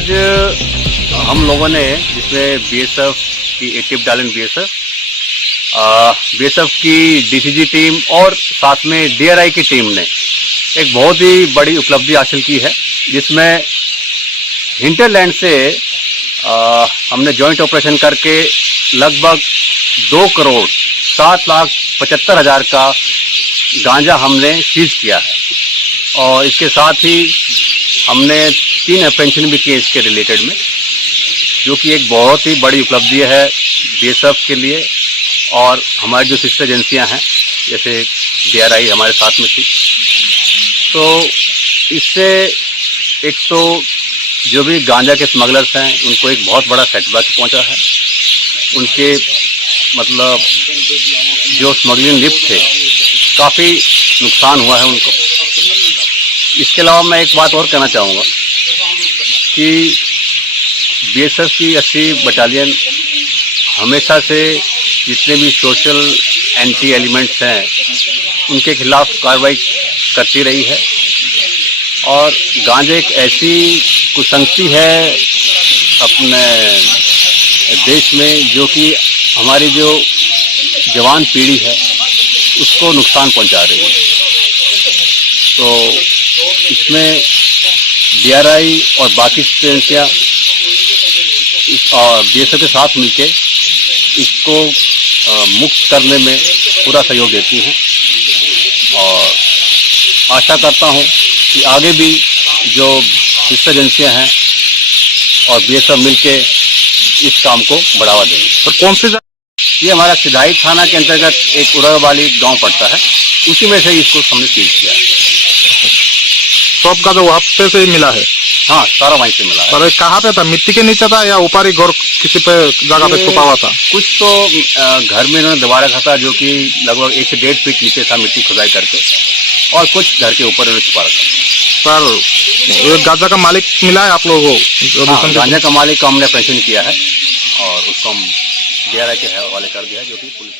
आज हम लोगों ने जिसमें बीएसएफ की एक टिप डालन बीएसएफ की डीसीजी टीम और साथ में डीआरआई की टीम ने एक बहुत ही बड़ी उपलब्धि हासिल की है, जिसमें हिंटरलैंड से हमने जॉइंट ऑपरेशन करके लगभग 2,07,75,000 का गांजा हमने सीज किया है। और इसके साथ ही हमने 3 अप्रेंशन भी किए इसके रिलेटेड में, जो कि एक बहुत ही बड़ी उपलब्धि है बीएसएफ के लिए। और हमारी जो सिस्टर एजेंसियां हैं जैसे डीआरआई हमारे साथ में थी, तो इससे एक तो जो भी गांजा के स्मगलर्स हैं उनको एक बहुत बड़ा सेटबैक पहुंचा है। उनके मतलब जो स्मगलिंग लिफ्ट थे काफ़ी नुकसान हुआ है उनको। इसके अलावा मैं एक बात और कहना चाहूँगा कि बीएसएफ की 80 बटालियन हमेशा से जितने भी सोशल एंटी एलिमेंट्स हैं उनके खिलाफ कार्रवाई करती रही है। और गांजा एक ऐसी कुसंगति है अपने देश में जो कि हमारी जो जवान पीढ़ी है उसको नुकसान पहुंचा रही है। तो इसमें डीआरआई और बाकी एजेंसियां और बीएसएफ के साथ मिलके इसको मुक्त करने में पूरा सहयोग देती हैं। और आशा करता हूं कि आगे भी जो सिस्टर एजेंसियां हैं और बीएसएफ मिलके इस काम को बढ़ावा देंगे। और कौन सी ये हमारा सिधाई थाना के अंतर्गत एक उरवाली गांव पड़ता है, उसी में से इसको हमने सीज किया है। शॉप का तो वहाँ पे से ही मिला है? हाँ, सारा वहीं से मिला है। पर कहाँ पे था? मिट्टी के नीचे था या ऊपर ही घर किसी पे जगह पे छुपा हुआ था? कुछ तो घर में इन्होंने दबा रखा था, जो कि लगभग 1 से 1.5 फीट नीचे था मिट्टी खुदाई करके, और कुछ घर के ऊपर इन्होंने छुपा रखा। सर, ये गांजा का मालिक मिला है आप लोगों को? हाँ, गांजा का मालिक को हमने ऑपरेशन किया है और उसको हम डीआरआई के हवाले कर दिया है, जो कि पुलिस